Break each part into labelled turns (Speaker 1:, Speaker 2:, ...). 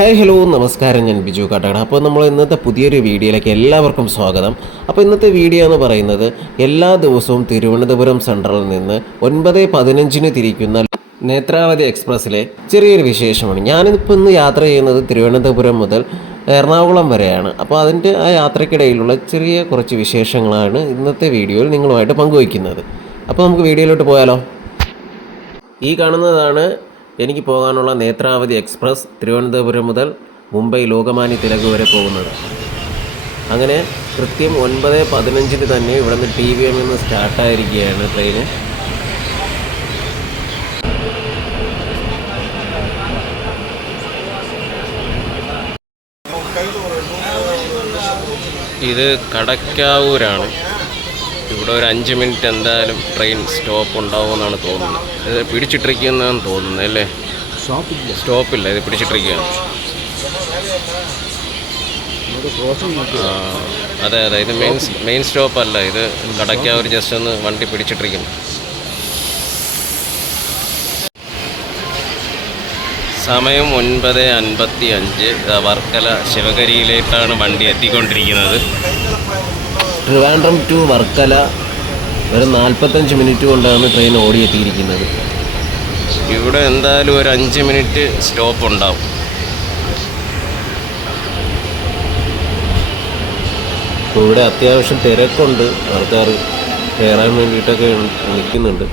Speaker 1: Hi hello നമസ്കാരം. ഞാൻ ബിജു കാട്ടാണ്. അപ്പോൾ നമ്മൾ ഇന്നത്തെ പുതിയൊരു വീഡിയോയിലേക്ക് എല്ലാവർക്കും സ്വാഗതം. അപ്പോൾ ഇന്നത്തെ വീഡിയോ എന്ന് പറയുന്നത് എല്ലാ ദിവസവും തിരുവനന്തപുരം സെൻട്രലിൽ നിന്ന് ഒൻപത് പതിനഞ്ചിന് തിരിക്കുന്ന നേത്രാവതി എക്സ്പ്രസ്സിലെ ചെറിയൊരു വിശേഷമാണ്. ഞാനിപ്പോൾ ഇന്ന് യാത്ര ചെയ്യുന്നത് തിരുവനന്തപുരം മുതൽ എറണാകുളം വരെയാണ്. അപ്പോൾ അതിന്റെ ആ യാത്രക്കിടയിലുള്ള ചെറിയ കുറച്ച് വിശേഷങ്ങളാണ് ഇന്നത്തെ വീഡിയോയിൽ നിങ്ങളുമായിട്ട് പങ്കുവയ്ക്കുന്നത്. അപ്പോൾ നമുക്ക് വീഡിയോയിലോട്ട് പോയാലോ? ഈ കാണുന്നതാണ് എനിക്ക് പോകാനുള്ള നേത്രാവതി എക്സ്പ്രസ് തിരുവനന്തപുരം മുതൽ മുംബൈ ലോകമാന്യ തിലക് വരെ പോകുന്നത്. അങ്ങനെ കൃത്യം ഒൻപത് പതിനഞ്ചിന് തന്നെ ഇവിടെ നിന്ന് ടി വി എമ്മിൽ നിന്ന് സ്റ്റാർട്ടായിരിക്കുകയാണ് ട്രെയിന്. ഇത് കടക്കാവൂരാണ്. ഇവിടെ ഒരു അഞ്ച് മിനിറ്റ് എന്തായാലും ട്രെയിൻ സ്റ്റോപ്പ് ഉണ്ടാവുമെന്നാണ് തോന്നുന്നത്. ഇത് പിടിച്ചിട്ടിരിക്കുന്നതെന്ന് തോന്നുന്നത് അല്ലേ?
Speaker 2: സ്റ്റോപ്പില്ല
Speaker 1: സ്റ്റോപ്പില്ല ഇത് പിടിച്ചിട്ടിരിക്കുകയാണ്. അതെ അതെ ഇത് മെയിൻ മെയിൻ സ്റ്റോപ്പ് അല്ല ഇത് ഒരു ജസ്റ്റ് ഒന്ന് വണ്ടി പിടിച്ചിട്ടിരിക്കുന്നു. സമയം ഒൻപത് അൻപത്തി അഞ്ച് വർക്കല ശിവഗരിയിലേക്കാണ് വണ്ടി എത്തിക്കൊണ്ടിരിക്കുന്നത്. ട്രിവാൻഡ്രം ടു വർക്കല ഒരു നാൽപ്പത്തഞ്ച് മിനിറ്റ് കൊണ്ടാണ് ട്രെയിൻ ഓടിയെത്തിയിരിക്കുന്നത്. ഇവിടെ എന്തായാലും ഒരു അഞ്ച് മിനിറ്റ് സ്റ്റോപ്പ് ഉണ്ടാവും. ഇപ്പോൾ ഇവിടെ അത്യാവശ്യം തിരക്കുണ്ട്. ആൾക്കാർ കയറാൻ വേണ്ടിയിട്ടൊക്കെ നിൽക്കുന്നുണ്ട്.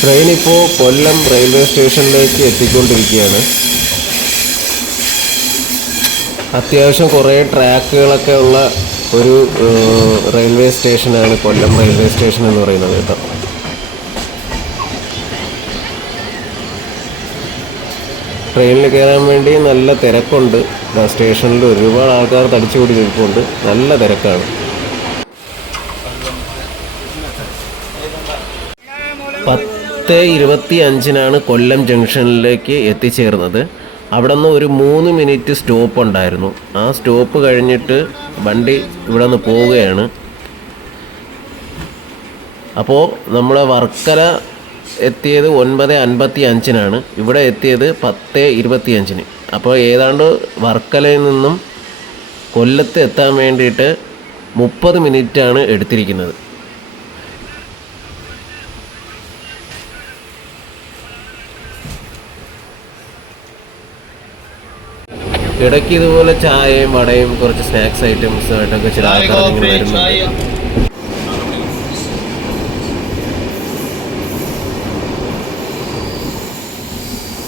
Speaker 1: ട്രെയിൻ ഇപ്പോൾ കൊല്ലം റെയിൽവേ സ്റ്റേഷനിലേക്ക് എത്തിക്കൊണ്ടിരിക്കുകയാണ്. അത്യാവശ്യം കുറേ ട്രാക്കുകളൊക്കെ ഉള്ള ഒരു റെയിൽവേ സ്റ്റേഷനാണ് കൊല്ലം റെയിൽവേ സ്റ്റേഷൻ എന്ന് പറയുന്നത് കേട്ടോ. ട്രെയിനിൽ കയറാൻ വേണ്ടി നല്ല തിരക്കുണ്ട്. സ്റ്റേഷനിൽ ഒരുപാട് ആൾക്കാർ തടിച്ചുകൂടി നിൽപ്പുണ്ട്. നല്ല തിരക്കാണ്. പത്ത് ഇരുപത്തി അഞ്ചിനാണ് കൊല്ലം ജംഗ്ഷനിലേക്ക് എത്തിച്ചേർന്നത്. അവിടെ നിന്ന് ഒരു മൂന്ന് മിനിറ്റ് സ്റ്റോപ്പ് ഉണ്ടായിരുന്നു. ആ സ്റ്റോപ്പ് കഴിഞ്ഞിട്ട് വണ്ടി ഇവിടെ നിന്ന് പോവുകയാണ്. അപ്പോൾ നമ്മുടെ വർക്കല എത്തിയത് ഒൻപത് അൻപത്തി അഞ്ചിനാണ് ഇവിടെ എത്തിയത് പത്ത് ഇരുപത്തി അഞ്ചിന് അപ്പോൾ ഏതാണ്ട് വർക്കലയിൽ നിന്നും കൊല്ലത്ത് എത്താൻ വേണ്ടിയിട്ട് മുപ്പത് മിനിറ്റാണ് എടുത്തിരിക്കുന്നത്. ഇടയ്ക്ക് ഇതുപോലെ ചായയും വടയും കുറച്ച് സ്നാക്സ് ഐറ്റംസ് ആയിട്ടൊക്കെ ചില ആൾക്കാർ ഇങ്ങനെ വരുന്നുണ്ട്.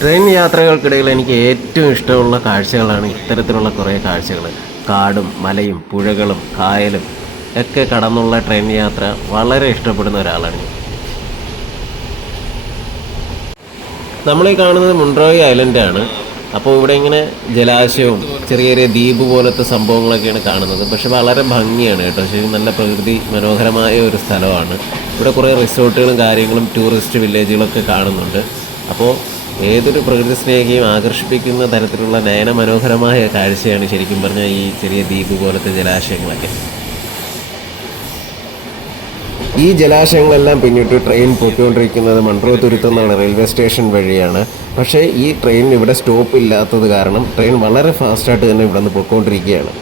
Speaker 1: ട്രെയിൻ യാത്രകൾക്കിടയിൽ എനിക്ക് ഏറ്റവും ഇഷ്ടമുള്ള കാഴ്ചകളാണ് ഇത്തരത്തിലുള്ള കുറേ കാഴ്ചകൾ. കാടും മലയും പുഴകളും കായലും ഒക്കെ കടന്നുള്ള ട്രെയിൻ യാത്ര വളരെ ഇഷ്ടപ്പെടുന്ന ഒരാളാണ് ഞാൻ. നമ്മളീ കാണുന്നത് മുണ്ട്രോയി ഐലൻഡാണ്. അപ്പോൾ ഇവിടെ ഇങ്ങനെ ജലാശയവും ചെറിയ ചെറിയ ദ്വീപ് പോലത്തെ സംഭവങ്ങളൊക്കെയാണ് കാണുന്നത്. പക്ഷെ വളരെ ഭംഗിയാണ് കേട്ടോ. ശരി നല്ല പ്രകൃതി മനോഹരമായ ഒരു സ്ഥലമാണ്. ഇവിടെ കുറേ റിസോർട്ടുകളും കാര്യങ്ങളും ടൂറിസ്റ്റ് വില്ലേജുകളൊക്കെ കാണുന്നുണ്ട്. അപ്പോൾ ഏതൊരു പ്രകൃതി സ്നേഹിയും ആകർഷിപ്പിക്കുന്ന തരത്തിലുള്ള നയന മനോഹരമായ കാഴ്ചയാണ് ശരിക്കും പറഞ്ഞാൽ ഈ ചെറിയ ദ്വീപ് പോലത്തെ ജലാശയങ്ങളൊക്കെ. ഈ ജലാശയങ്ങളെല്ലാം പിന്നിട്ട് ട്രെയിൻ പോയിക്കൊണ്ടിരിക്കുന്നത് മൺട്രോ തുരുത്തുന്നാണ് റെയിൽവേ സ്റ്റേഷൻ വഴിയാണ്. പക്ഷേ ഈ ട്രെയിൻ ഇവിടെ സ്റ്റോപ്പ് ഇല്ലാത്തത് കാരണം ട്രെയിൻ വളരെ ഫാസ്റ്റായിട്ട് തന്നെ ഇവിടെ നിന്ന് പോയിക്കൊണ്ടിരിക്കുകയാണ്.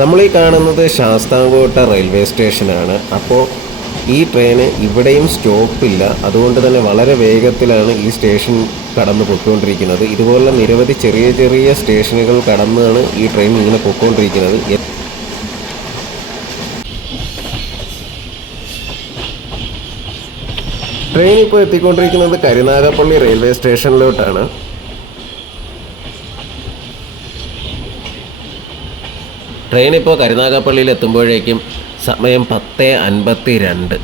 Speaker 1: നമ്മൾ ഈ കാണുന്നത് ശാസ്താംകോട്ട റെയിൽവേ സ്റ്റേഷനാണ്. അപ്പോൾ ഈ ട്രെയിന് ഇവിടെയും സ്റ്റോപ്പില്ല. അതുകൊണ്ട് തന്നെ വളരെ വേഗത്തിലാണ് ഈ സ്റ്റേഷൻ കടന്നു പൊയ്ക്കൊണ്ടിരിക്കുന്നത്. ഇതുപോലുള്ള നിരവധി ചെറിയ ചെറിയ സ്റ്റേഷനുകൾ കടന്നാണ് ഈ ട്രെയിൻ ഇങ്ങനെ പൊയ്ക്കൊണ്ടിരിക്കുന്നത്. ട്രെയിൻ ഇപ്പോൾ എത്തിക്കൊണ്ടിരിക്കുന്നത് കരുനാഗപ്പള്ളി റെയിൽവേ സ്റ്റേഷനിലോട്ടാണ്. ട്രെയിൻ ഇപ്പോൾ കരുനാഗപ്പള്ളിയിൽ എത്തുമ്പോഴേക്കും സമയം പത്ത് അൻപത്തി രണ്ട്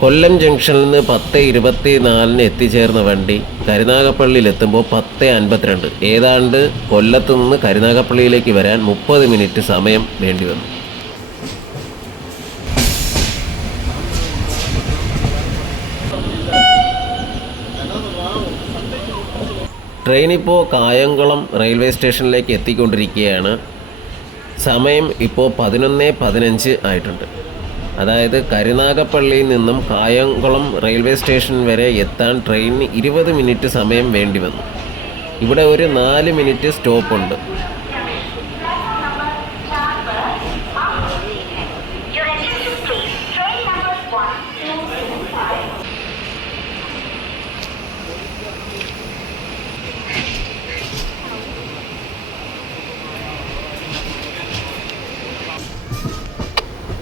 Speaker 1: കൊല്ലം ജംഗ്ഷനിൽ നിന്ന് പത്ത് ഇരുപത്തി നാലിന് എത്തിച്ചേർന്ന വണ്ടി കരുനാഗപ്പള്ളിയിൽ എത്തുമ്പോൾ പത്ത് അൻപത്തിരണ്ട്. ഏതാണ്ട് കൊല്ലത്ത് നിന്ന് കരുനാഗപ്പള്ളിയിലേക്ക് വരാൻ മുപ്പത് മിനിറ്റ് സമയം വേണ്ടി വന്നു. ട്രെയിനിപ്പോൾ കായംകുളം റെയിൽവേ സ്റ്റേഷനിലേക്ക് എത്തിക്കൊണ്ടിരിക്കുകയാണ്. സമയം ഇപ്പോൾ പതിനൊന്ന് പതിനഞ്ച് ആയിട്ടുണ്ട്. അതായത് കരുനാഗപ്പള്ളിയിൽ നിന്നും കായംകുളം റെയിൽവേ സ്റ്റേഷൻ വരെ എത്താൻ ട്രെയിനിന് ഇരുപത് മിനിറ്റ് സമയം വേണ്ടി വന്നു. ഇവിടെ ഒരു നാല് മിനിറ്റ് സ്റ്റോപ്പ്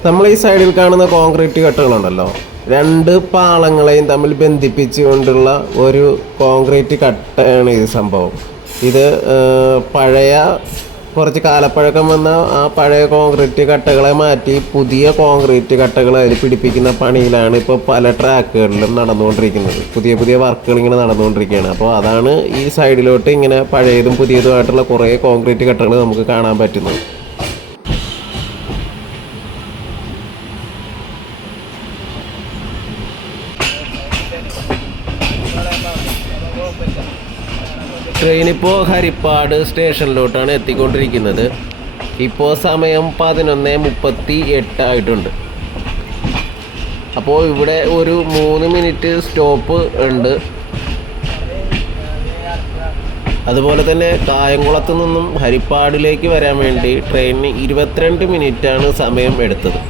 Speaker 1: നമ്മൾ ഈ സൈഡിൽ കാണുന്ന കോൺക്രീറ്റ് കട്ടകളുണ്ടല്ലോ. രണ്ട് പാളങ്ങളെയും തമ്മിൽ ബന്ധിപ്പിച്ചുകൊണ്ടുള്ള ഒരു കോൺക്രീറ്റ് കട്ടയാണ് ഈ സംഭവം. ഇത് പഴയ കുറച്ച് കാലപ്പഴക്കം വന്ന ആ പഴയ കോൺക്രീറ്റ് കട്ടകളെ മാറ്റി പുതിയ കോൺക്രീറ്റ് കട്ടകൾ അതിൽ പിടിപ്പിക്കുന്ന പണിയിലാണ് ഇപ്പോൾ പല ട്രാക്കുകളിലും നടന്നുകൊണ്ടിരിക്കുന്നത്. പുതിയ പുതിയ വർക്കുകൾ ഇങ്ങനെ നടന്നുകൊണ്ടിരിക്കുകയാണ്. അപ്പോൾ അതാണ് ഈ സൈഡിലോട്ട് ഇങ്ങനെ പഴയതും പുതിയതുമായിട്ടുള്ള കുറേ കോൺക്രീറ്റ് കട്ടകൾ നമുക്ക് കാണാൻ പറ്റുന്നത്. ട്രെയിൻ ഇപ്പോൾ ഹരിപ്പാട് സ്റ്റേഷനിലോട്ടാണ് എത്തിക്കൊണ്ടിരിക്കുന്നത്. ഇപ്പോൾ സമയം പതിനൊന്ന് മുപ്പത്തി എട്ട് ആയിട്ടുണ്ട്. അപ്പോൾ ഇവിടെ ഒരു മൂന്ന് മിനിറ്റ് സ്റ്റോപ്പ് ഉണ്ട്. അതുപോലെ തന്നെ കായംകുളത്ത് നിന്നും ഹരിപ്പാടിലേക്ക് വരാൻ വേണ്ടി ട്രെയിനിന് ഇരുപത്തിരണ്ട് മിനിറ്റാണ് സമയം എടുത്തത്.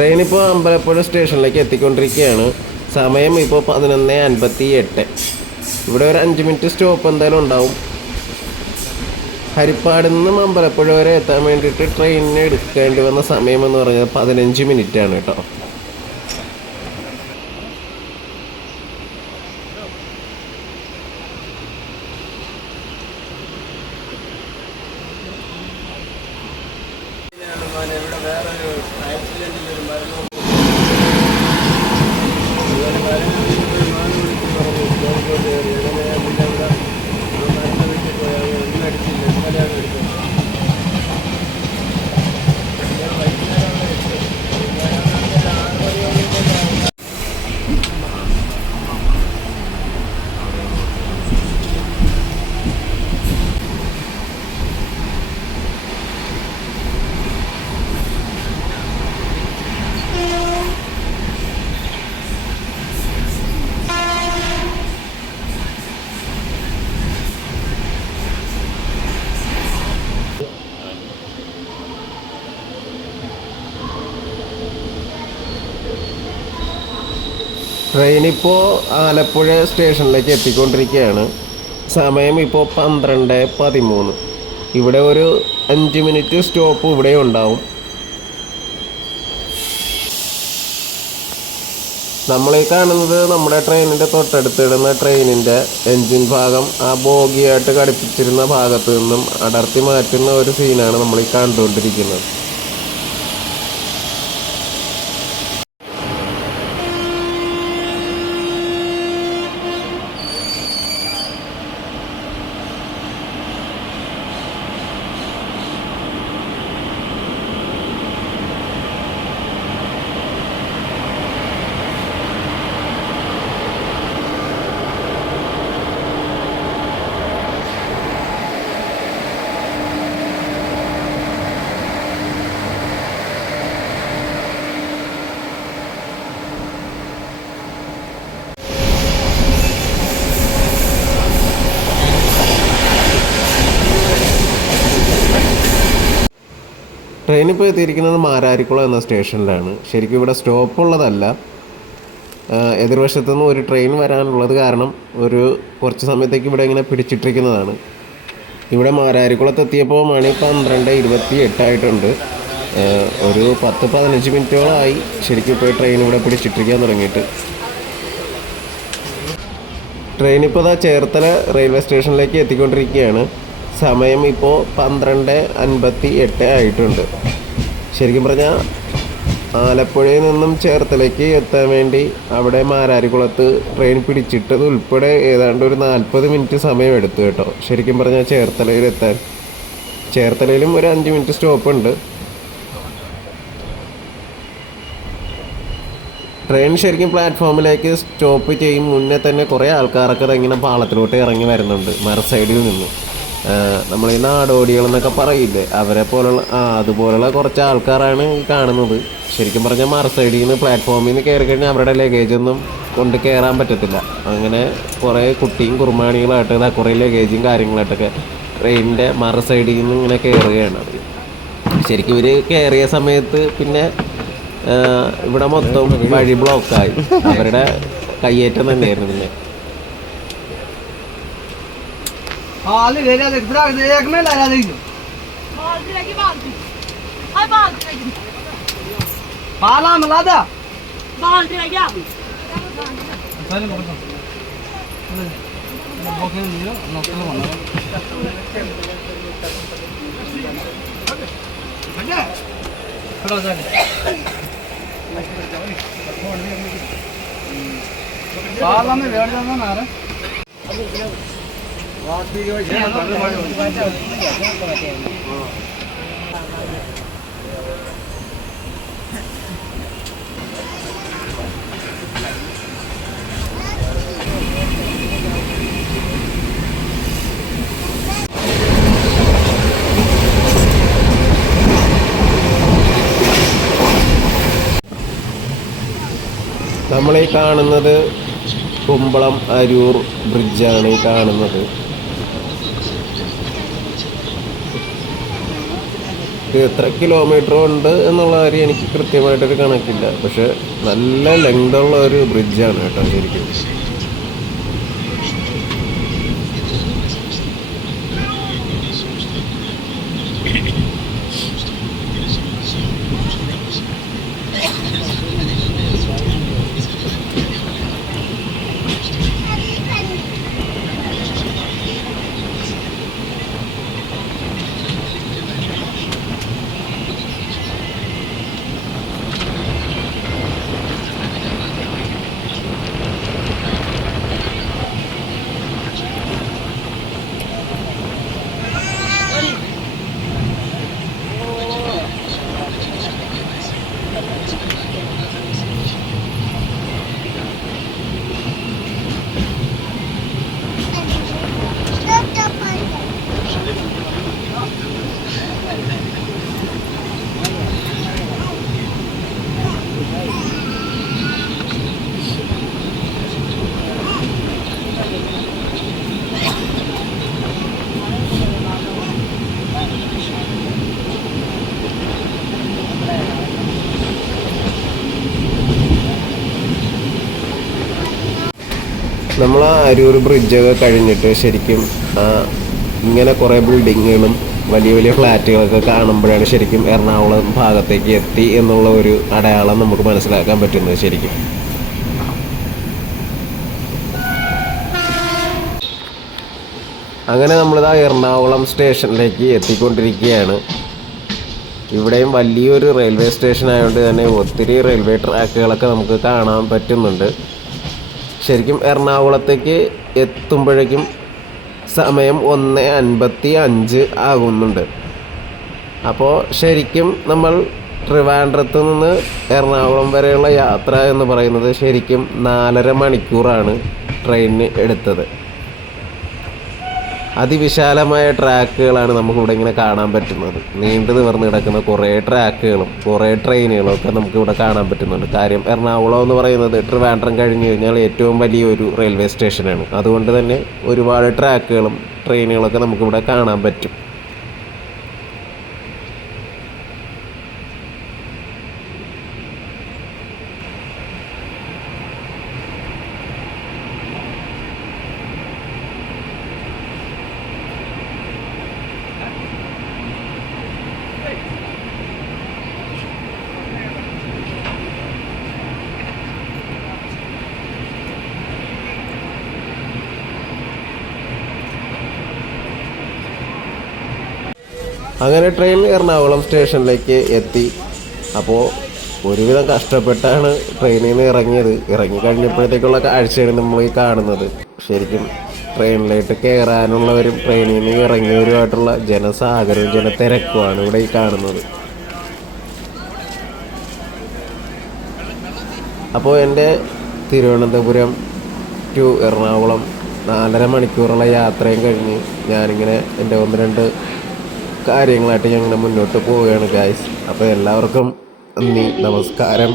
Speaker 1: ട്രെയിൻ ഇപ്പോൾ അമ്പലപ്പുഴ സ്റ്റേഷനിലേക്ക് എത്തിക്കൊണ്ടിരിക്കുകയാണ്. സമയം ഇപ്പോൾ പതിനൊന്ന് അൻപത്തി എട്ട് ഇവിടെ ഒരു അഞ്ച് മിനിറ്റ് സ്റ്റോപ്പ് എന്തായാലും ഉണ്ടാവും. ഹരിപ്പാടിൽ നിന്നും അമ്പലപ്പുഴ വരെ എത്താൻ വേണ്ടിയിട്ട് ട്രെയിനിന് എടുക്കേണ്ടി വന്ന സമയം എന്ന് പറഞ്ഞാൽ പതിനഞ്ച് മിനിറ്റാണ് കേട്ടോ. ട്രെയിൻ ഇപ്പോൾ ആലപ്പുഴ സ്റ്റേഷനിലേക്ക് എത്തിക്കൊണ്ടിരിക്കുകയാണ്. സമയം ഇപ്പോൾ പന്ത്രണ്ട് പതിമൂന്ന്. ഇവിടെ ഒരു അഞ്ച് മിനിറ്റ് സ്റ്റോപ്പ് ഇവിടെ ഉണ്ടാവും. നമ്മളീ കാണുന്നത് നമ്മുടെ ട്രെയിനിന്റെ തൊട്ടടുത്തിടുന്ന ട്രെയിനിന്റെ എൻജിൻ ഭാഗം ആ ബോഗിയായിട്ട് ഘടിപ്പിച്ചിരുന്ന ഭാഗത്ത് നിന്നും അടർത്തി മാറ്റുന്ന ഒരു സീനാണ് നമ്മൾ ഈ കണ്ടുകൊണ്ടിരിക്കുന്നത്. ട്രെയിൻ ഇപ്പോൾ എത്തിയിരിക്കുന്നത് മാരാരിക്കുളം എന്ന സ്റ്റേഷനിലാണ്. ശരിക്കും ഇവിടെ സ്റ്റോപ്പ് ഉള്ളതല്ല എതിർവശത്തുനിന്ന് ഒരു ട്രെയിൻ വരാനുള്ളത് കാരണം ഒരു കുറച്ച് സമയത്തേക്ക് ഇവിടെ ഇങ്ങനെ പിടിച്ചിട്ടിരിക്കുന്നതാണ്. ഇവിടെ മാരാരിക്കുളത്ത് എത്തിയപ്പോൾ മണി പന്ത്രണ്ട് ഇരുപത്തി എട്ടായിട്ടുണ്ട് ഒരു പത്ത് പതിനഞ്ച് മിനിറ്റോളമായി ശരിക്കും ഇപ്പോൾ ട്രെയിൻ ഇവിടെ പിടിച്ചിട്ടിരിക്കാൻ തുടങ്ങിയിട്ട്. ട്രെയിൻ ഇപ്പോൾ ഇതാ ചേർത്തല റെയിൽവേ സ്റ്റേഷനിലേക്ക് എത്തിക്കൊണ്ടിരിക്കുകയാണ്. സമയം ഇപ്പോൾ പന്ത്രണ്ട് അൻപത്തി എട്ട് ആയിട്ടുണ്ട്. ശരിക്കും പറഞ്ഞാൽ ആലപ്പുഴയിൽ നിന്നും ചേർത്തലയ്ക്ക് എത്താൻ വേണ്ടി അവിടെ മാരാരിക്കുളത്ത് ട്രെയിൻ പിടിച്ചിട്ടത് ഉൾപ്പെടെ ഏതാണ്ട് ഒരു നാൽപ്പത് മിനിറ്റ് സമയം എടുത്തു കേട്ടോ. ശരിക്കും പറഞ്ഞാൽ ചേർത്തലയിൽ എത്താൻ. ചേർത്തലയിലും ഒരു അഞ്ച് മിനിറ്റ് സ്റ്റോപ്പ് ഉണ്ട് ട്രെയിൻ ശരിക്കും പ്ലാറ്റ്ഫോമിലേക്ക് സ്റ്റോപ്പ് ചെയ്യും. മുന്നേ തന്നെ കുറേ ആൾക്കാരൊക്കെ ഇങ്ങനെ പാളത്തിലോട്ട് ഇറങ്ങി വരുന്നുണ്ട് മറ സൈഡിൽ നിന്ന്. നമ്മൾ ഈ നാടോടികൾ എന്നൊക്കെ പറയില്ലേ? അവരെ പോലുള്ള ആ അതുപോലുള്ള കുറച്ച് ആൾക്കാരാണ് കാണുന്നത്. ശരിക്കും പറഞ്ഞാൽ മറ സൈഡിൽ നിന്ന് പ്ലാറ്റ്ഫോമിൽ നിന്ന് കയറി കഴിഞ്ഞാൽ അവരുടെ ലഗേജ് ഒന്നും കൊണ്ട് കയറാൻ പറ്റത്തില്ല. അങ്ങനെ കുറേ കുട്ടിയും കുർമാണികളായിട്ട് ഇതാ കുറേ ലഗേജും കാര്യങ്ങളായിട്ടൊക്കെ ട്രെയിനിന്റെ മറ സൈഡിൽ നിന്ന് ഇങ്ങനെ കയറുകയാണ് ശരിക്കും ഇവർ കയറിയ സമയത്ത് പിന്നെ ഇവിടെ മൊത്തം വഴി ബ്ലോക്കായി അവരുടെ കയ്യേറ്റം തന്നെയായിരുന്നു പിന്നെ.
Speaker 2: Hali veriyor dedik. Bırak da ekmeğe lira dedik.
Speaker 3: Bazıra gibi aldım. Hay bazıra gibi.
Speaker 2: Bağla mı la
Speaker 3: da? Bazıra gibi
Speaker 2: aldım. Söyle bakalım. Bakayım diyor. Anlatalım ona. Hadi. Biraz hadi. Bağlamı verdi lan ara.
Speaker 1: നമ്മളീ കാണുന്നത് കുമ്പളം അരൂർ ബ്രിഡ്ജാണ് ഈ കാണുന്നത്. ഇത് എത്ര kilometre ഉണ്ട് എന്നുള്ള കാര്യം എനിക്ക് കൃത്യമായിട്ടൊരു കണക്കില്ല. പക്ഷെ നല്ല ലെങ്ത് ഉള്ള ഒരു ബ്രിഡ്ജാണ് കേട്ടോ ശരിക്കും. നമ്മൾ ആ അരൂർ ബ്രിഡ്ജൊക്കെ കഴിഞ്ഞിട്ട് ശരിക്കും ഇങ്ങനെ കുറേ ബിൽഡിങ്ങുകളും വലിയ വലിയ ഫ്ലാറ്റുകളൊക്കെ കാണുമ്പോഴാണ് ശരിക്കും എറണാകുളം ഭാഗത്തേക്ക് എത്തി എന്നുള്ള ഒരു അടയാളം നമുക്ക് മനസ്സിലാക്കാൻ പറ്റുന്നത് ശരിക്കും. അങ്ങനെ നമ്മളിതാ എറണാകുളം സ്റ്റേഷനിലേക്ക് എത്തിക്കൊണ്ടിരിക്കുകയാണ്. ഇവിടെയും വലിയൊരു റെയിൽവേ സ്റ്റേഷൻ ആയതുകൊണ്ട് തന്നെ ഒത്തിരി റെയിൽവേ ട്രാക്കുകളൊക്കെ നമുക്ക് കാണാൻ പറ്റുന്നുണ്ട്. ശരിക്കും എറണാകുളത്തേക്ക് എത്തുമ്പോഴേക്കും സമയം ഒന്ന് അൻപത്തി അഞ്ച് ആകുന്നുണ്ട്. അപ്പോൾ ശരിക്കും നമ്മൾ ട്രിവാൻഡ്രത്ത് നിന്ന് എറണാകുളം വരെയുള്ള യാത്ര എന്ന് പറയുന്നത് ശരിക്കും നാലര മണിക്കൂറാണ് ട്രെയിനിന് എടുത്തത്. അതിവിശാലമായ ട്രാക്കുകളാണ് നമുക്കിവിടെ ഇങ്ങനെ കാണാൻ പറ്റുന്നത്. നീണ്ടു നിവർന്ന് കിടക്കുന്ന കുറേ ട്രാക്കുകളും കുറേ ട്രെയിനുകളും ഒക്കെ നമുക്കിവിടെ കാണാൻ പറ്റുന്നുണ്ട്. കാര്യം എറണാകുളം എന്ന് പറയുന്നത് ട്രിവാൻഡ്രം കഴിഞ്ഞ് കഴിഞ്ഞാൽ ഏറ്റവും വലിയൊരു റെയിൽവേ സ്റ്റേഷനാണ്. അതുകൊണ്ട് തന്നെ ഒരുപാട് ട്രാക്കുകളും ട്രെയിനുകളൊക്കെ നമുക്കിവിടെ കാണാൻ പറ്റും. അങ്ങനെ ട്രെയിൻ എറണാകുളം സ്റ്റേഷനിലേക്ക് എത്തി. അപ്പോൾ ഒരുവിധം കഷ്ടപ്പെട്ടാണ് ട്രെയിനിൽ നിന്ന് ഇറങ്ങിയത്. ഇറങ്ങി കഴിഞ്ഞപ്പോഴത്തേക്കുള്ള കാഴ്ചയാണ് നമ്മൾ ഈ കാണുന്നത്. ശരിക്കും ട്രെയിനിലേക്ക് കയറാനുള്ളവരും ട്രെയിനിൽ നിന്ന് ഇറങ്ങിയവരുമായിട്ടുള്ള ജനസാഗരവും ജനത്തിരക്കുമാണ് ഇവിടെ ഈ കാണുന്നത്. അപ്പോൾ എന്റെ തിരുവനന്തപുരം ടു എറണാകുളം നാലര മണിക്കൂറുള്ള യാത്രയും കഴിഞ്ഞ് ഞാനിങ്ങനെ എന്റെ ഒന്ന് രണ്ട് കാര്യങ്ങളായിട്ട് ഞങ്ങൾ മുന്നോട്ട് പോവുകയാണ് ഗായ്സ് അപ്പോൾ എല്ലാവർക്കും നന്ദി നമസ്കാരം.